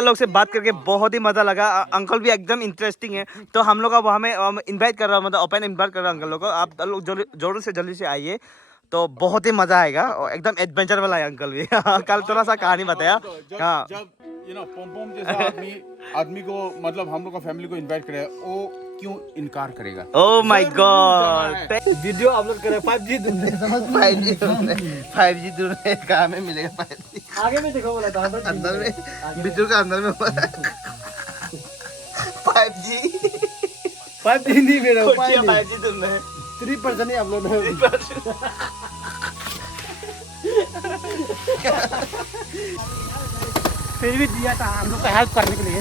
लोग से बात करके बहुत ही मजा लगा। अंकल भी एकदम इंटरेस्टिंग है। तो हम लोग अब हमें इनवाइट कर रहा हूँ, मतलब ओपन इनवाइट कर रहा हूँ अंकल लोग को। आप लोग जरूर से जल्दी से आइए, तो बहुत ही मजा आएगा। और एकदम एडवेंचर वाला है अंकल भी। कल थोड़ा सा कहानी बताया। हाँ, जब पोम जैसा आदमी को, मतलब हम लोग का फैमिली को इनवाइट करे, वो क्यों इनकार करेगा? Oh my God, video upload करे 5G ढूंढने, समझ 5G ढूंढने कहाँ में मिलेगा 5G? आगे में देखो बोला था अंदर में, बिजू का अंदर में 5G 5G नहीं मेरा 5G ढूंढने 3% ही अपलोड है। फिर भी दिया था हम लोग को हेल्प करने के लिए।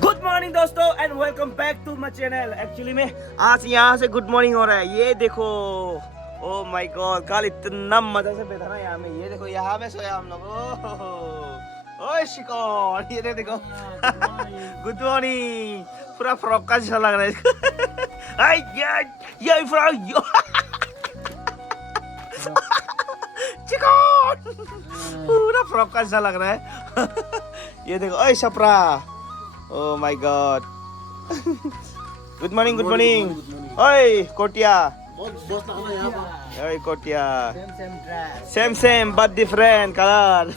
गुड मॉर्निंग दोस्तों and welcome back to my channel. Actually में आज यहाँ से गुड मॉर्निंग हो रहा है। ये देखो, ओ माय गॉड, कल इतना मजा से बैठा ना यहाँ में। ये देखो, यहाँ में सोया हम लोग। ओए शिकौर, ये देखो। Good morning. पूरा फ्रॉक का जैसा लग रहा है। ये फ्रॉक चिकन पूरा फ्रॉक का जैसा लग रहा है। ये देखो, ओए Sapra, oh my god. Good morning, good morning. ओए कोटिया, ओए Kotiya, same but different colour.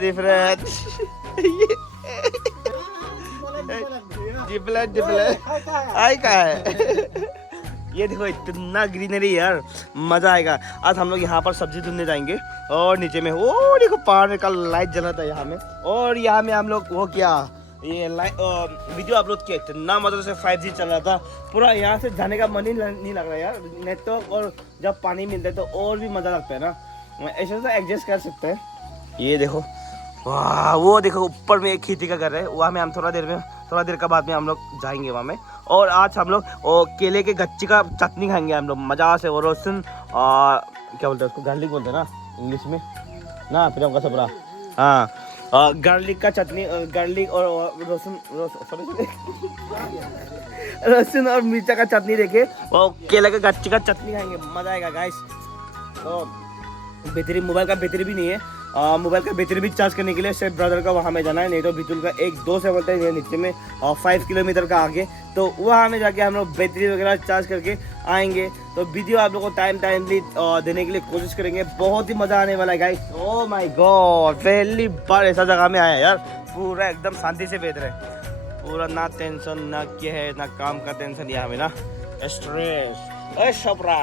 Different. Different eye का है। ये देखो, इतना ग्रीनरी यार, मजा आएगा। आज हम लोग यहाँ पर सब्जी ढूंढने जाएंगे। और नीचे में वो देखो, पहाड़ का लाइट जला था यहाँ में। और यहाँ में हम लोग वो किया, ये वीडियो अपलोड किया। इतना मजा से 5G चल रहा था। पूरा यहाँ से जाने का मन ही नहीं लग रहा यार। नेटवर्क और जब पानी मिलता है तो और भी मजा लगता है ना। ऐसे तो एडजस्ट कर सकते हैं। ये देखो, वाह, वो देखो ऊपर में एक खेती का घर है। वहाँ में हम थोड़ा देर का बाद में हम लोग जाएंगे वहाँ में। और आज हम लोग केले के गच्ची का चटनी खाएंगे हम लोग मजा से। और रोशन क्या बोलते हैं उसको, गार्लिक बोलते हैं ना इंग्लिश में ना, प्रियंका सबरा। हाँ, गार्लिक का चटनी, गार्लिक और लहसुन और मिर्चा का चटनी देखे, और केले के गच्ची का चटनी खाएंगे, मजा आएगा गाइस। तो बैटरी, मोबाइल का बैटरी भी नहीं है। मोबाइल का बैटरी भी चार्ज करने के लिए सिर्फ ब्रदर का वहाँ में जाना है, नहीं तो बितुल का एक दोस्त है बोलते हैं नीचे में 5 किलोमीटर का आगे। तो वहाँ में जाके हम लोग बैटरी वगैरह चार्ज करके आएंगे। तो वीडियो आप लोगों को टाइमली देने के लिए कोशिश करेंगे। बहुत ही मजा आने वाला है गाइस। ओह माय गॉड, पहली बार ऐसा जगह में आया यार। पूरा एकदम शांति से बैठ रहे, पूरा ना टेंशन, ना क्या है, ना काम का टेंशन यहाँ में, ना स्ट्रेस। ओए सपरा,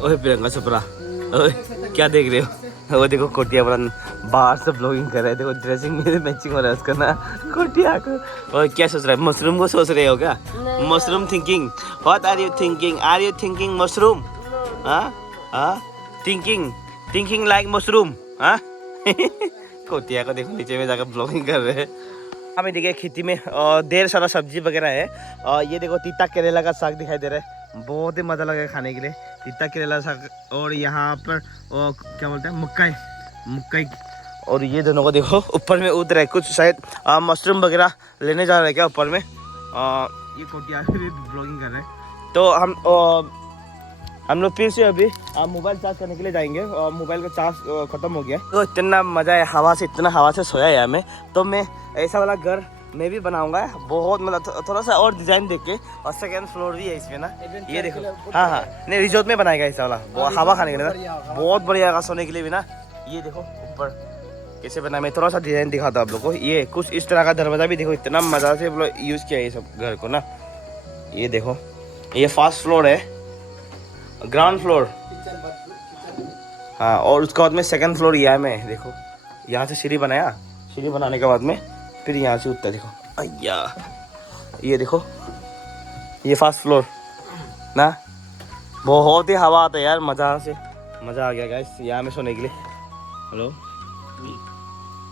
ओए प्रियंका सपरा, ओए क्या देख रहे हो? वो देखो कोटिया वाला बाहर से ब्लॉगिंग कर रहा है। देखो ड्रेसिंग में मैचिंग हो रहा है उसका ना, कोटिया को। और क्या सोच रहा है? मशरूम को सोच रहे हो क्या? Mushroom thinking. What are you thinking? Are you thinking mushroom? Thinking like mushroom. Kotiya को देखो नीचे में जाकर ब्लॉगिंग कर रहे हैं। हमें देखिए खेती में ढेर सारा सब्जी वगैरह है। ये देखो, तीता केरेला का साग दिखाई दे रहा है। बहुत ही मज़ा लगेगा खाने के लिए, तीता केरेला साग। और यहाँ पर क्या बोलते हैं, मुक्काई। और ये दोनों को देखो ऊपर में उड़ रहा है कुछ, शायद मशरूम वगैरह लेने जा रहे हैं क्या ऊपर में। ये कोटिया भी ब्लॉगिंग कर रहे हैं। तो हम लोग फिर से अभी मोबाइल चार्ज करने के लिए जाएंगे। मोबाइल का चार्ज ख़त्म हो गया। तो इतना मज़ा है, इतना हवा से सोया है हमें। तो मैं ऐसा वाला घर मैं भी बनाऊंगा। बहुत मतलब थोड़ा सा और डिजाइन देख के। और सेकंड फ्लोर भी है इसमें ना, ये देखो। हाँ, नहीं रिजॉर्ट में बनाएगा ऐसा वाला, हवा खाने के लिए ना, बहुत बढ़िया सोने के लिए भी ना। ये देखो ऊपर कैसे बना, मैं थोड़ा सा डिजाइन दिखाता हूँ आप लोग को। ये कुछ इस तरह का दरवाजा भी देखो, इतना मजा से यूज किया है ये सब घर को ना। ये देखो, ये फर्स्ट फ्लोर है, ग्राउंड फ्लोर। हाँ, और उसके बाद में सेकंड फ्लोर ये है। मैं देखो यहाँ से सीढ़ी बनाया, सीढ़ी बनाने के बाद में फिर यहाँ से उठता, देखो अय्या। ये देखो, ये फर्स्ट फ्लोर ना। बहुत ही हवा आता है यार, मजा आ गया गाइस यहाँ में सोने के लिए। हेलो,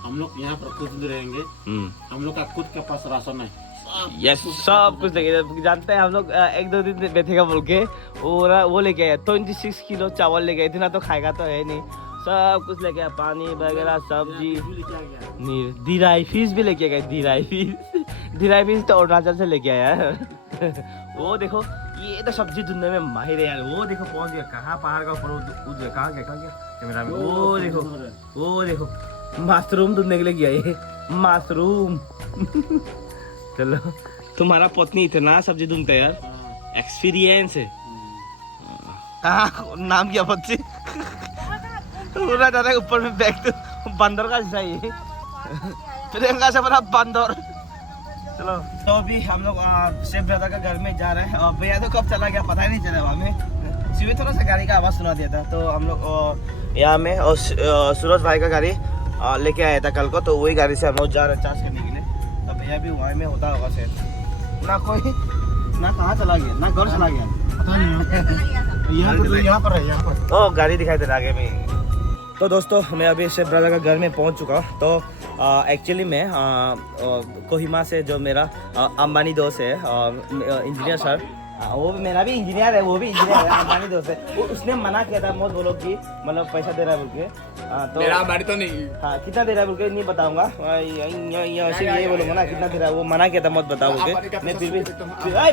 हम लोग यहाँ पर खुद रहेंगे। हम लोग का खुद के पास राशन है। यस, सब कुछ लेके जानते हैं हम लोग। 1-2 दिन बैठेगा बोल के वो लेके आया 26 किलो चावल लेके आए। इतना तो खाएगा तो है नहीं। सब कुछ लेके आया, पानी वगैरह सब्जी। नहीं दिराई फिश भी लेके गए, दिराई फिश तो अरुणाचल से लेके आया है। वो देखो ये तो सब्जी ढूंढने में माहिर है यार। वो देखो पहुंच गया कहाँ, पहाड़ का ऊपर कहाँ गया कैमरा में। वो देखो मशरूम ढूंढने के लिए गया ये, मशरूम। चलो तुम्हारा पत्नी इतना सब्जी ढूंढता है यार, एक्सपीरियंस है। नाम क्या बच्चे? पूरा दादा ऊपर में बैग तो बंदर का चाहिए, प्रियंका से बड़ा बंदर। चलो तो अभी हम लोग शेफ दादा का घर में जा रहे हैं। और भैया तो कब चला गया पता ही नहीं चला, हमें सुबह थोड़ा सा गाड़ी का आवाज़ सुना दिया था। तो हम लोग यहाँ में और सूरज भाई का गाड़ी लेके आया था कल को, तो वही गाड़ी से हम लोग जा रहे हैं चार्ज करने के लिए। तो भैया भी वहाँ में होता होगा शायद, ना कोई ना कहाँ चला गया, ना घर चला गया, यहाँ पर ओ गाड़ी दिखाई दे रहा आगे में। तो दोस्तों मैं अभी शेफ ब्रदर का घर में पहुंच चुका हूँ। तो एक्चुअली मैं कोहिमा से जो मेरा अंबानी दोस्त है, इंजीनियर सर, वो भी मेरा भी इंजीनियर है, वो भी इंजीनियर है, अंबानी दोस्त है। वो उसने मना किया था मत बोलो कि मतलब पैसा दे रहा है बोल के। तो मेरा अंबानी तो नहीं। हाँ कितना दे रहा है बोल के नहीं बताऊंगा, ये बोलूँगा ना कितना दे रहा है। वो मना किया था मत बताओ बोल के, मैं फिर भी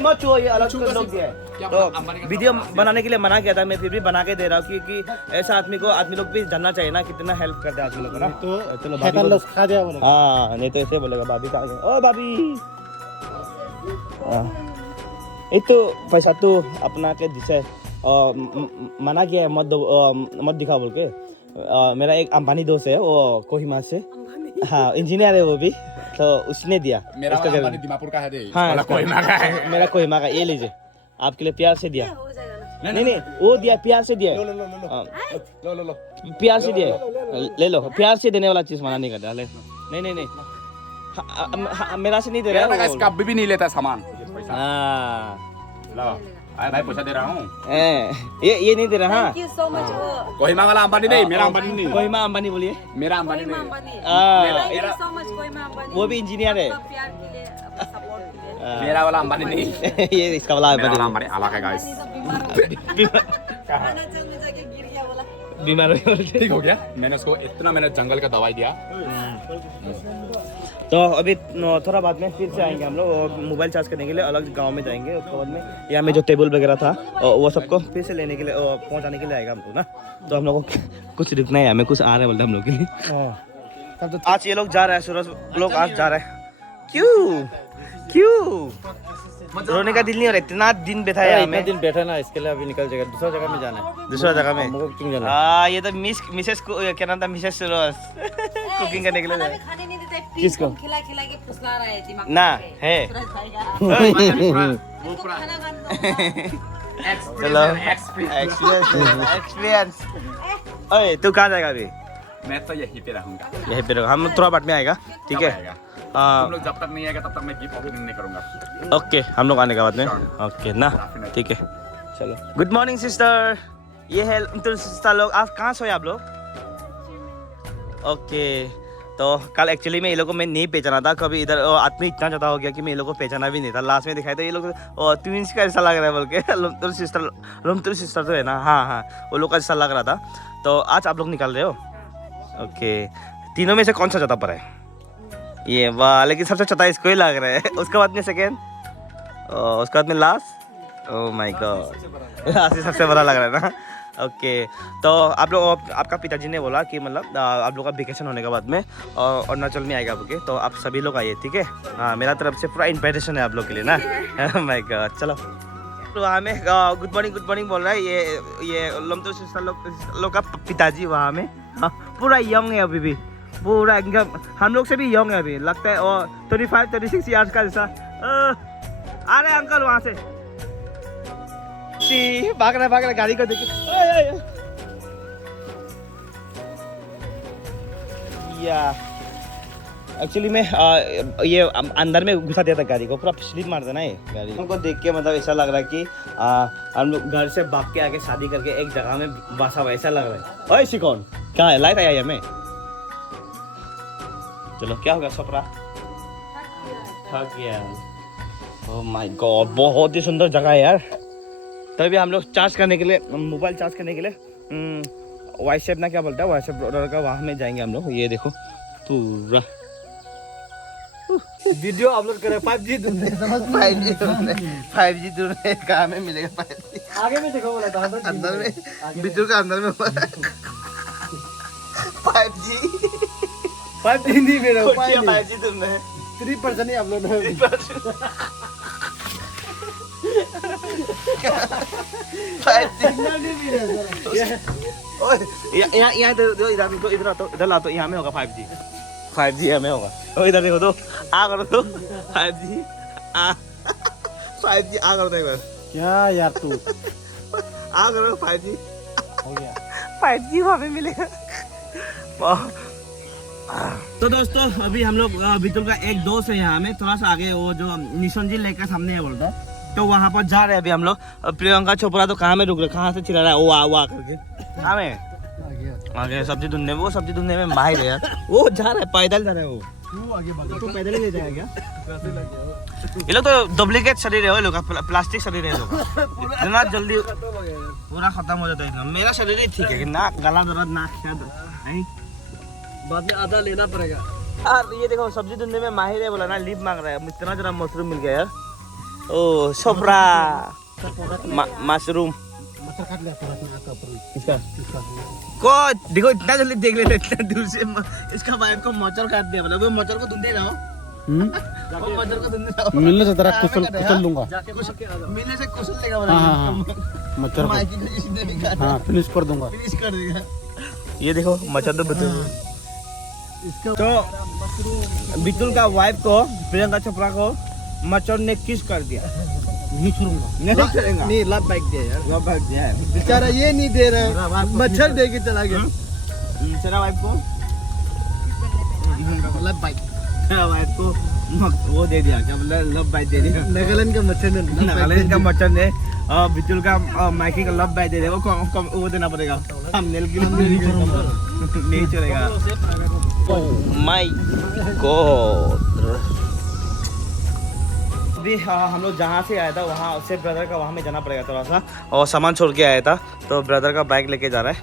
मत छुओ, ये अलग से लोग दिया है। तो वीडियो बनाने के लिए मना किया था, मैं फिर भी बना के दे रहा हूँ, क्योंकि ऐसा आदमी लोग भी जानना चाहिए ना कितना हेल्प करते हैं आदमी लोग को ना। तो चलो हाँ नहीं तो ऐसे बोलेगा भाभी कहाँ गए, ओ भाभी। एक तो पैसा तो अपना के दिशा मना किया है, मत दिखा बोल के। मेरा एक अंबानी दोस्त है, वो कोहिमा से, हाँ इंजीनियर है वो भी, तो उसने दिया। मेरा वाला अंबानी दिमापुर का है दे, हाँ वाला कोहिमा का है। मेरा कोहिमा का, ये लीजिए आपके लिए प्यार से दिया। नहीं वो दिया प्यार से दिया, लो प्यार से दिया, ले लो। प्यार से देने वाला चीज मना नहीं करता। नहीं मेरा से नहीं दे रहा है, कभी भी नहीं लेता सामान। हाँ भाई पैसा दे रहा हूँ, ये नहीं दे रहा। कोहिमा वाला अंबानी नहीं, मेरा अंबानी नहीं। कोहिमा अंबानी बोलिए, मेरा अंबानी नहीं। वो भी इंजीनियर है। मेरा वाला अंबानी नहीं। ये इसका वाला अंबानी अलग है गाइस। बीमार ठीक हो गया, मैंने उसको इतना जंगल का दवाई दिया। तो अभी थोड़ा बाद में फिर से आएंगे हम लोग मोबाइल चार्ज करने के लिए, अलग गांव में जाएंगे। उसके बाद में यहाँ में जो टेबल वगैरह था वो सबको फिर से लेने के लिए पहुँचाने के लिए आएगा हमको ना। तो हम लोग को कुछ रुकना है, हमें कुछ आ रहा है बोलते हम लोग के लिए। आज ये लोग जा रहे हैं, सूरज लोग आज जा रहे हैं। क्यों रोने का दिल नहीं हो रहा? इतना दिन बैठा है, इतना दिन बैठा ना, इसके लिए अभी निकल जाएगा, दूसरा जगह में जाना है। दूसरा जगह में क्यों जाना? हाँ ये तो मिसेस क्या नाम था, मिसेस सूरज कुकिंग करने के लिए। किसको खिला के फुसला रहा है दिमाग ना है? चलो एक्सपीरियंस। ओए तू कहाँ जाएगा अभी? मैं तो यहीं पे रहूंगा। यहीं पे रहूँगा, हम थोड़ा बाद में आएगा, ठीक है? तुम लोग जब तक नहीं आएगा तब तक मैं गिफ्ट ओपनिंग नहीं करूंगा। ओके हम लोग आने के बाद में, ओके ना, ठीक है चलो। गुड मॉर्निंग सिस्टर, ये है सिस्टर लोग। आप कहाँ सोए आप लोग? ओके तो कल एक्चुअली में ये लोगों को मैं नहीं पहचाना था कभी, इधर आदमी इतना ज़्यादा हो गया कि मैं ये लोग को पहचाना भी नहीं था। लास्ट में दिखाई तो ये लोग ट्विंस का ऐसा लग रहा है बोल के, लुमतुर सिस्टर तो है ना, हाँ वो लोग का ऐसा लग रहा था। तो आज आप लोग निकल रहे हो, ओके। तीनों में से कौन सा ज़्यादा पड़ा है? ये वाह, लेकिन सबसे चौथा इसको ही लग रहा है। उसके बाद में सेकेंड, उसके बाद में last. Oh my God, last सबसे बड़ा लग रहा है ना। ओके तो आप लोग, आपका पिताजी ने बोला कि मतलब आप लोग का वेकेशन होने के बाद में अरुणाचल में आएगा बोल के, तो आप सभी लोग आइए, ठीक है? हाँ मेरा तरफ से पूरा इन्विटेशन है आप लोग के लिए ना। माय गॉड चलो। तो वहाँ में गुड मॉर्निंग बोल रहा है ये लुमतुर सिस्टर लोग का पिताजी वहाँ में। हाँ पूरा यंग है अभी भी, पूरा एकदम हम लोग से भी यंग है अभी, लगता है। और 25-26 ईयर्स का जैसा। आ रहे अंकल वहाँ से, भाग रहा गाड़ी को देख। या एक्चुअली मैं ये अंदर में घुसा दिया था गाड़ी को, पूरा स्लिप मारता ना ये गाड़ी। हमको देख के मतलब ऐसा लग रहा है कि हम लोग घर से भाग के आके शादी करके एक जगह में बसा हुआ ऐसा लग रहा है। ओए सिकौन क्या है, लाइट आया हमें? चलो क्या होगा सपरा? थक गया। ओह माय गॉड बहुत ही सुंदर जगह है यार। तभी हम लोग चार्ज करने के लिए, मोबाइल चार्ज करने के लिए वाई शेप ना क्या बोलता है, वाई शेप ब्रदर का वहाँ में जाएंगे हम लोग। ये देखो पूरा वीडियो अपलोड करे 5G ढूंढने, समझ 5G ढूंढने कहाँ में मिलेगा 5G? आगे में देखो बोला था अंदर में, बिजू का अंदर में 5G 5G नहीं मेरा 5G ढूंढने 3% ही अपलोड है। 5G इधर ला तो यहाँ में होगा 5G यहाँ में होगा। ओ इधर देखो तो, आ करो तो 5G आ 5G आ करो तो एक बार, क्या यार तू आ करो 5G हो गया। 5G वहाँ पे मिलेगा। तो दोस्तों अभी हम लोग बितुल का एक दोस्त है यहाँ में थोड़ा सा आगे, वो जो निशंजी लेक का सामने है बोलता, तो वहाँ पर जा रहे हैं अभी हम लोग। प्रियंका चोपड़ा तो कहाँ में रुक रहे, कहाँ से चिल्ला रहा है वो आ करके, कहाँ में आगे सब्जी ढूंढने, वो सब्जी ढूंढने में माहिर है यार। वो जा रहा है, पैदल जा रहा है वो। तू आगे बढ़, तो पैदल ही ले जाएगा क्या? कैसे लग गया? ये लोग तो डुप्लीकेट शरीर है वो लोग का, प्लास्टिक शरीर है लोग का। इतना जल्दी पूरा खत्म हो जाता है। इतना मेरा शरीर ही ठीक है कि ना गला दर्द ना क्या नहीं, बाद में आधा लेना पड़ेगा। यार ये देखो सब्जी ढूंढने में माहिर है बोला ना, लीप मांग रहा है। इतना जरा मशरूम मिल गया यार। ओ छोपरा मशरूम मच्छर काट लिया पूरा अपना आका पर। इसका इसका को देखो, इतना जल्दी देख लेते, इतना दूर से इसका वाइफ को मच्छर काट दिया। मतलब वो मच्छर को ढूंढे रहो, वो मच्छर को ढूंढे रहो। मिलने से जरा कुचल दूंगा। मिलने से कुचल देगा हाँ, बोला। मच्छर को माइकी को इसने भी काटा, हाँ फिनिश कर दूंगा। फिनिश कर देगा। ये देखो मच्छर तो बितुल, तो बितुल का वाइफ को, प्रियंका चोपड़ा को मच्छर ने किस कर दिया। नहीं छोड़ूंगा, नहीं करेगा, नहीं लव बैग दिया यार, वो भाग गया है बेचारा ये नहीं दे रहा है, मच्छर दे के चला गया। तेरा वाइफ को, लव बैग तेरा वाइफ को वो दे दिया, क्या बोला, लव बाइट दे दिया। नागालैंड का मच्छर ने नागालैंड का मच्छर ने बितुल का माइकी का लव बाइट दे दिया। वो देना पड़ेगा थंबनेल के लिए, नहीं चलेगा। माय गॉड, अभी हम लोग जहाँ से आया था वहाँ से ब्रदर का वहाँ में जाना पड़ेगा थोड़ा सा, और सामान छोड़ के आया था, तो ब्रदर का बाइक लेके जा रहा है।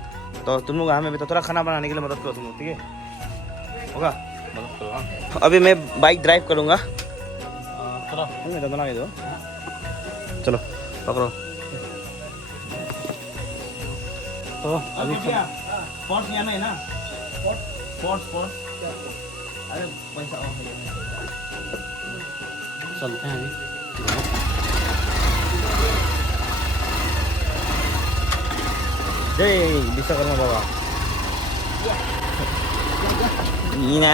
तो तुम लोग हमें भी तो थोड़ा खाना बनाने के लिए मदद करो तुम लोग, ठीक है? होगा, मदद करो। हाँ अभी मैं बाइक ड्राइव करूँगा। चलो चलो पकड़ो। तो अभी स्पॉट्स यहाँ में है ना, स्पॉट्स अरे पैसा चलते हैं जय विश्वकर्मा बाबा।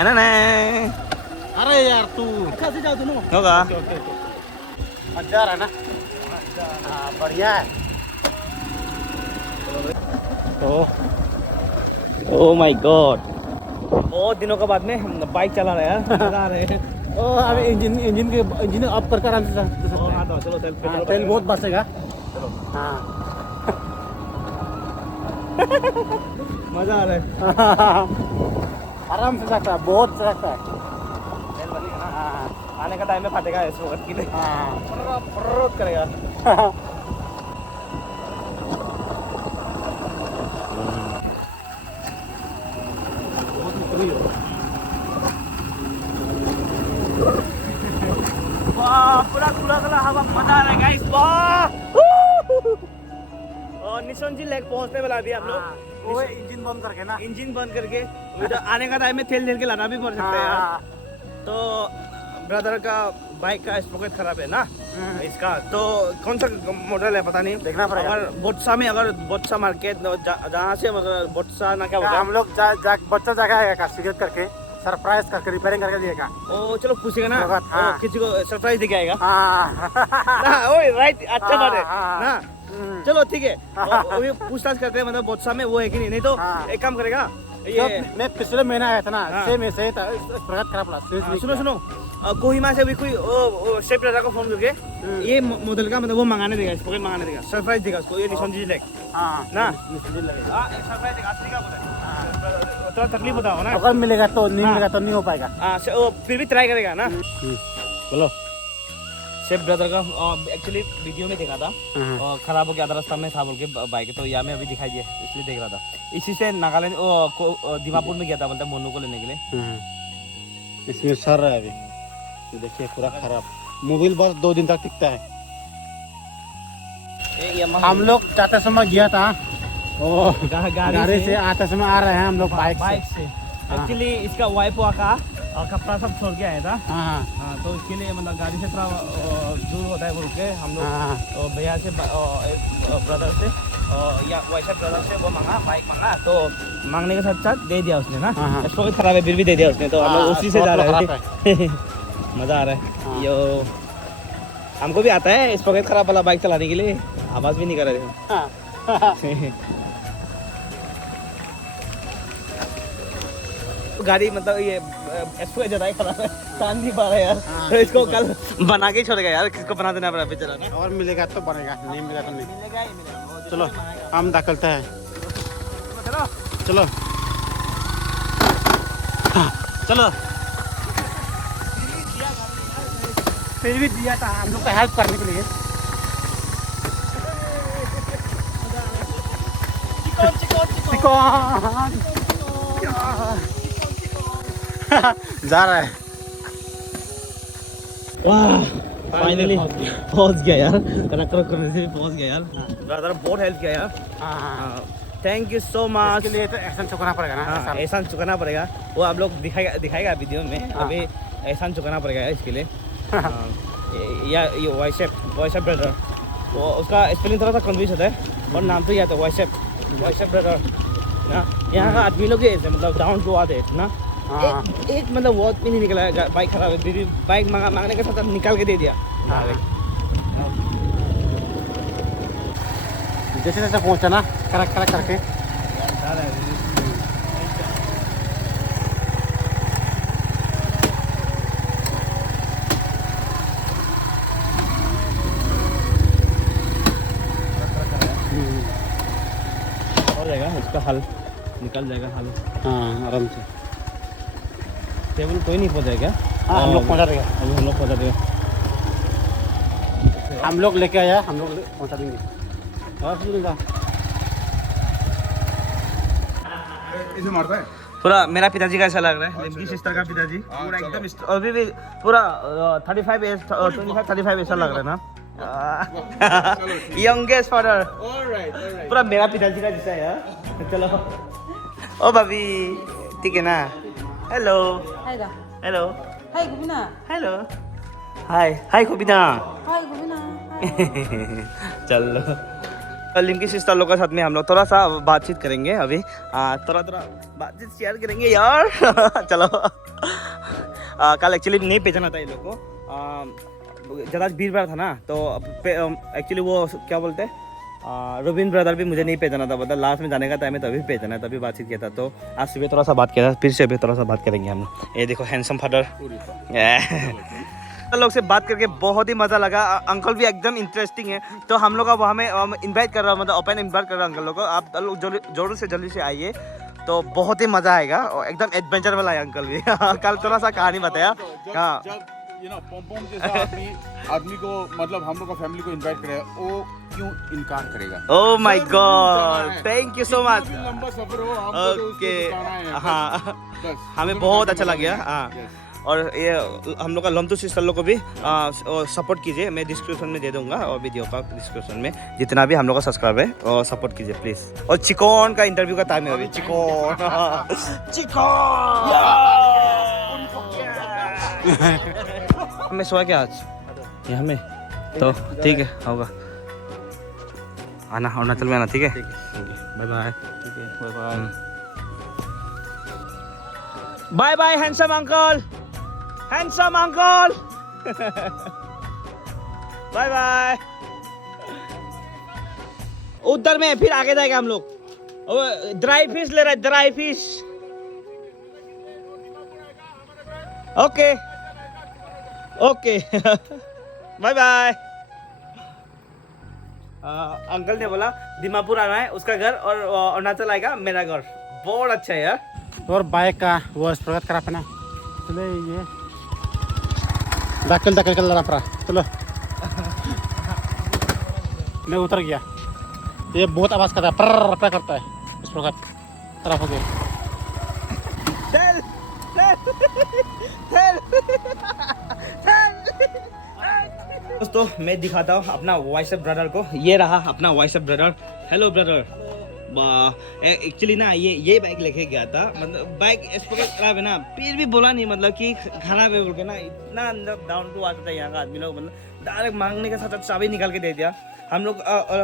ना अरे यार तू कैसे जाओ दोनों होगा, मजा आ रहा है ना? हाँ बढ़िया है। ओह माय गॉड, बहुत दिनों के बाद में बाइक चला रहा है, मजा आ रहा है। ओ अभी इंजन ऑफ करके आराम से जा सकते हैं। हाँ तो चलो हाँ, तेल बहुत बचेगा। हाँ मजा आ रहा है, आराम से सकता है, बहुत सकता है। तेल बनेगा ना। हाँ आने का टाइम में फटेगा इस वक्त के लिए, हाँ करेगा। वाह पूरा खुला खुला हवा, मजा आ रहा है गाइस। वाह और निशंजी लेक पहुंचने वाला अभी हम लोग। वो इंजन बंद करके ना, इंजन बंद करके उधर आने का टाइम में तेल के लाना भी पड़ सकता है यार। तो ब्रदर का बाइक का स्पॉकेट खराब है ना इसका, तो कौन सा मॉडल है पता नहीं, देखना पड़ेगा। अगर बोत्सा में, अगर बोत्सा मार्केट जहाँ से, मतलब बोत्सा ना क्या होता है, हम लोग बच्चा जगह आएगा सिगरेट करके सरप्राइज करके रिपेयरिंग करके दिएगा। ओ चलो पूछेगा ना, हाँ। किसी को सरप्राइज देके आएगा हाँ ना। ओए राइट, अच्छा बात है हाँ, ना। चलो ठीक है, अभी पूछताछ करते हैं, मतलब बोत्सा में वो है कि नहीं। तो हाँ। एक काम करेगा, तो ये मैं पिछले महीना आया था ना, हाँ। सेम ऐसे ही था, प्रगत खराब लगा। सुनो कोहिमा से भी कोई शेफ राजा को फोन करके ये मॉडल का, मतलब वो मंगाने देगा, स्पॉकेट मंगाने देगा, सरप्राइज देगा उसको, ये निशंजी लेक हाँ ना। मिस्त्री लगेगा। हाँ एक सरप्राइज देगा, असली का बोला। थोड़ा तकलीफ होता हो ना। अगर मिलेगा तो नहीं, हाँ। मिलेगा तो नहीं हो पाएगा। हाँ वो फिर भी ट्राई करेगा ना। बोलो शेफ ब्रदर का एक्चुअली वीडियो में देखा था और खराब हो गया आधा रास्ता में था बोल के बाइक, तो यहाँ में अभी दिखाई दिया इसलिए देख रहा था। इसी से नागालैंड दीमापुर में गया था बोलता मोनू को लेने के लिए। इसमें सर है अभी, देखिए पूरा खराब। मोबाइल बस 2 दिन तक टिकता है। हम लोग जाते समय गया था, वो गाड़ी से आते समय आ रहे हैं हम लोग बाइक से। एक्चुअली इसका वाइफ हुआ का कपड़ा सब छोड़ के आया था। हाँ, तो इसके लिए मतलब गाड़ी से थोड़ा दूर होता है बोल के हम लोग भैया से एक ब्रदर से या वैसा ब्रदर से वो मांगा, बाइक मांगा, तो मांगने के साथ साथ दे दिया उसने ना। इसको भी खराब है फिर भी दे दिया उसने, तो हम लोग उसी से जा रहे हैं। मज़ा आ रहा है यो, हमको भी आता है इस पॉकेट खराब वाला बाइक चलाने के लिए, आवाज़ भी नहीं कर रहे थे। गाड़ी मतलब ये इसको ज़्यादा ही खराब है, कान नहीं पा रहा है यार। तो इसको कल बना के ही छोड़ेगा यार, किसको बना देना पड़ा बेचारा ना। और मिलेगा तो बनेगा, नहीं मिलेगा तो नहीं। मिलेगा ही मिलेगा। चलो हम दाखलते हैं, चलो चलो चलो। फिर भी दिया था हम लोग को हेल्प करने के लिए। जा रहा है। वाह फाइनली पहुंच गया यार, कनेक्टर करने से भी पहुंच गया यार। ब्रदर बहुत हेल्प किया यार, थैंक यू सो मच। इसके लिए तो एहसान चुकाना पड़ेगा ना। हाँ एहसान चुकाना पड़ेगा, वो आप लोग दिखाएगा वीडियो में। अभी एहसान चुकाना पड़ेगा इसके लिए। या ये वाइसेप ब्रदर, वो उसका स्पेलिंग थोड़ा सा कंफ्यूज होता है और नाम तो याद है वाइसेप ब्रदर ना। यहाँ का आदमी लोग ऐसे मतलब डाउन टू अर्थ है ना। एक मतलब वर्ड भी नहीं निकला है, बाइक खराब है, दीदी बाइक मांगने के साथ निकाल के दे दिया। जैसे जैसे पहुंचा ना करक करके। हो जाएगा इसका हल, निकल जाएगा हल। हाँ आराम से। टेबल कोई नहीं पहुंचाएगा। हाँ हम लोग पहुंचा देंगे, अभी हम लोग पहुंचा देंगे। हम लोग लेके आया, हम लोग पहुंचा देंगे। और कुछ नहीं था। इसे मारता है पूरा मेरा पिताजी का ऐसा लग रहा है, लिमकी सिस्टर का पिताजी पूरा एकदम अभी भी पूरा 35 एज 25 35 ऐसा लग रहा है ना। यंगेस्ट फादर पूरा मेरा पिताजी का जैसा है यार। चलो ओ भाभी ठीक है ना। Hello Hai dah. Hello Hai Gubina. Hello hi hi Khubina. Hai Gubina. Hai. चलो लिमकी सिस्टर लोग के साथ में हम लोग थोड़ा सा बातचीत करेंगे अभी। थोड़ा बातचीत शेयर करेंगे यार। चलो कल एक्चुअली नहीं पहचाना था ये लोग को, ज़्यादा भीड़ भाड़ था ना, तो एक्चुअली वो क्या बोलते हैं रोबिन ब्रदर भी मुझे नहीं पहचाना था, मतलब लास्ट में जाने का टाइम है तभी पहचाना, तभी बातचीत किया था। तो आज सुबह थोड़ा सा बात किया था, फिर से अभी थोड़ा सा बात करेंगे हम। ये देखो हैंडसम फादर लोग से बात करके बहुत ही मज़ा लगा। अंकल भी एकदम इंटरेस्टिंग है, तो हम लोग अब हमें इनवाइट कर रहा हूँ, मतलब ओपन इनवाइट कर रहा हूँ अंकल लोग को। आप लोग जरूर से जल्दी से आइए, तो बहुत ही मज़ा आएगा और एकदम एडवेंचर वाला है अंकल भी। कल थोड़ा सा कहानी बताया। हाँ पॉम जैसा आदमी को मतलब हम लोग का फैमिली को इनवाइट करे, वो क्यों इनकार करेगा। Oh my God, thank you so much. लंबा सफर हो हमको तो उसको ओके बताना है। हाँ बस हमें बहुत अच्छा लग गया। हाँ Yes. और ये हम लोग का लमतू सिस्टर लोग को भी सपोर्ट कीजिए, मैं डिस्क्रिप्शन में दे दूंगा और वीडियो का डिस्क्रिप्शन में जितना भी हम लोग का सब्सक्राइब है और सपोर्ट कीजिए प्लीज़। और चिकन का इंटरव्यू का टाइम है अभी। चिकन हमें सोया क्या आज यहाँ में, तो ठीक है होगा आना अरुणाचल में आना, ठीक है बाय बाय। ठीक है bye bye bye bye handsome uncle, handsome uncle. Bye bye. उधर में फिर आगे जाएगा हम लोग। ड्राई फिश ले रहा है, dry fish. Okay okay bye bye. Uncle ने बोला दीमापुर आना है उसका घर और अरुणाचल आएगा मेरा घर। बहुत अच्छा है यार। और बाइक का वो स्वागत करा अपना। चलो ये दाखिल कर लाना पड़ा। चलो मैं उतर गया। ये बहुत आवाज़ करता है, पर करता है इस प्रकार तरफ हो गया। दोस्तों मैं दिखाता हूँ अपना वॉइस ब्रदर को। ये रहा अपना voice brother. Hello brother. Actually ना ये बाइक लेके गया था, मतलब बाइक खराब है ना, फिर भी बोला नहीं, मतलब कि खराब है बोल के ना, इतना अंदर डाउन टू आता था यहाँ का आदमी लोग, मतलब डायरेक्ट मांगने के साथ चाबी निकाल के दे दिया। हम लोग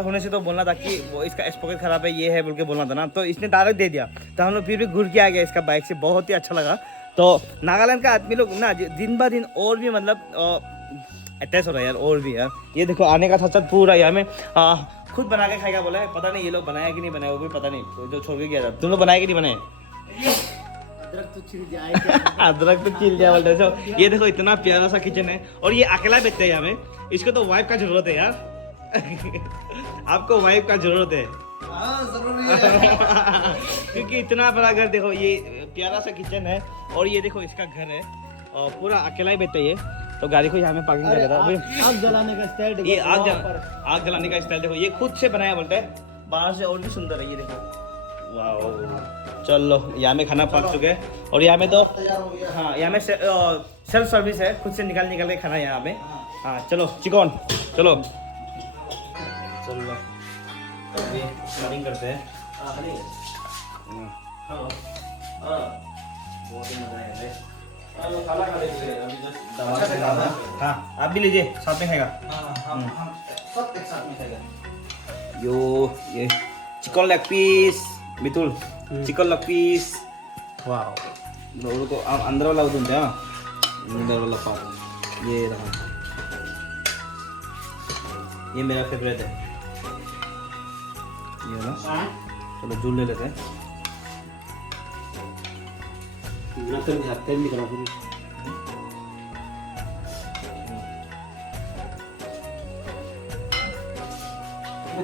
होने से तो बोलना था कि वो इसका स्पॉकेट खराब है, ये है बोल के बोलना था ना, तो इसने डायरेक्ट दे दिया। तो हम लोग फिर भी घूर के आ गया इसका बाइक से, बहुत ही अच्छा लगा। तो नागालैंड का आदमी लोग ना दिन ब दिन और भी मतलब अटैच हो रहा है यार, और भी यार। ये देखो आने का साथ पूरा यहाँ में खुद बना के खाएगा बोला है, पता नहीं ये लोग बनाया कि नहीं बनाया, वो भी पता नहीं, तो जो छोड़ के गया था। तुम लोग बनाए कि नहीं बनाए? अदरक तो छिल जाए बोलते हैं। ये देखो इतना प्यारा सा किचन है, और ये अकेला बेचते हैं यहाँ में। इसको तो वाइफ का जरूरत है यार। आपको वाइफ का जरूरत है। क्योंकि इतना बड़ा घर देखो, ये प्यारा सा किचन है, और ये देखो इसका घर है, और पूरा अकेला ही बेचता है ये। तो गाड़ी को यहाँ में पार्किंग कर देता है। आग जलाने का स्टाइल, ये आग जलाने का स्टाइल देखो, ये खुद से बनाया बोलते हैं, बाहर से और भी सुंदर है। ये देखो वाह। चलो यहाँ में खाना पक चुके हैं, और यहाँ में तो हाँ यहाँ में सेल्फ सर्विस है, खुद से निकाल के खाना यहाँ में। हाँ चलो चिकन, चलो अभी स्टार्टिंग करते हैं। बहुत ही मजा आया। हाँ आप भी लीजिए, साथ में खाएगा। सब एक साथ में खाएगा। यो ये चिकन लेग पीस, बितुल चिकन लेग पीस। वाह दोनों को आप अंदर वाला उधर जा, अंदर वाला पार्ट ये रहा, ये मेरा फेवरेट है ये ना। चलो जूल ले लेते हैं।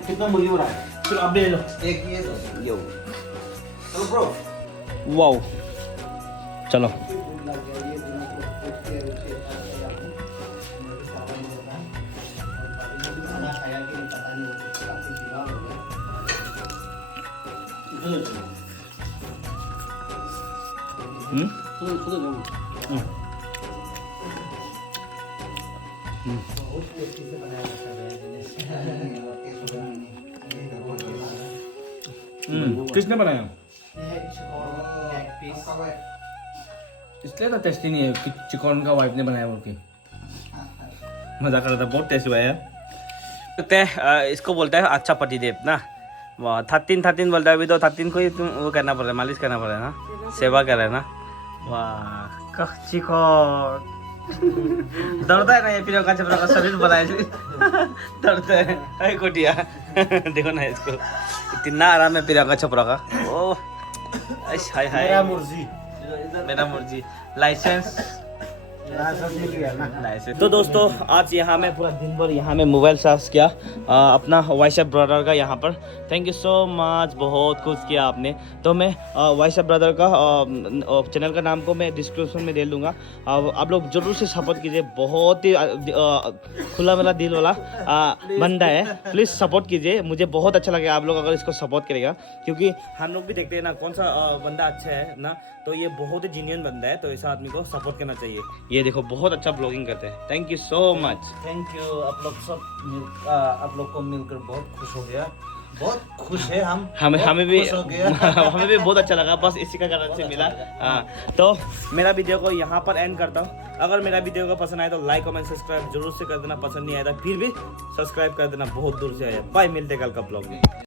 कितना मुर्गी हो रहा है? चलो आप भी ले लो एक ये दो। यो चलो ब्रो, वाओ चलो। किसने बनाया? इसलिए तो टेस्टी नहीं है कि चिकन का वाइफ ने बनाया बोल के। मजा कर रहा था, बहुत टेस्टी हुआ है। इसको बोलता है अच्छा पतिदेव ना। वाह 13 बोलता है, अभी तो 13 को ही तुम वो करना पड़ रहा है, मालिश करना पड़ रहा है ना, सेवा कर रहा है ना। वाह चिकन दौड़ता है ना ये, फिर का शरीर बनाए दौड़ता है। अरे कोटिया देखो ना इसको, इतना आराम है प्रियंका चोपड़ा का। ओह हाय हाय, मेरा मुर्जी लाइसेंस। तो दोस्तों आज यहाँ में पूरा दिन भर यहाँ में मोबाइल चार्ज किया अपना वाइसएप ब्रदर का यहाँ पर। थैंक यू सो मच, बहुत कुछ किया आपने। तो मैं वाइसएप ब्रदर का चैनल का नाम को मैं डिस्क्रिप्शन में दे दूँगा, आप लोग जरूर से सपोर्ट कीजिए। बहुत ही खुला मेला दिल वाला बंदा है, प्लीज़ सपोर्ट कीजिए। मुझे बहुत अच्छा लगेगा आप लोग अगर इसको सपोर्ट करेगा, क्योंकि हम लोग भी देखते हैं ना कौन सा बंदा अच्छा है ना, तो ये बहुत ही जीनियन बंदा है, तो ऐसा आदमी को सपोर्ट करना चाहिए। ये देखो बहुत अच्छा ब्लॉगिंग करते हैं। Thank you so much. Thank you, आप लोग को मिलकर बहुत खुश हो गया, बहुत खुश है हमें भी हमें भी बहुत अच्छा लगा, बस इसी का कारण से मिला। तो मेरा वीडियो को यहाँ पर एंड करता हूँ। अगर मेरा वीडियो को पसंद आए तो लाइक कमेंट सब्सक्राइब जरूर से कर देना, पसंद नहीं आया तो फिर भी सब्सक्राइब कर देना, बहुत दूर से आया। बाय, मिलते कल का ब्लॉग में।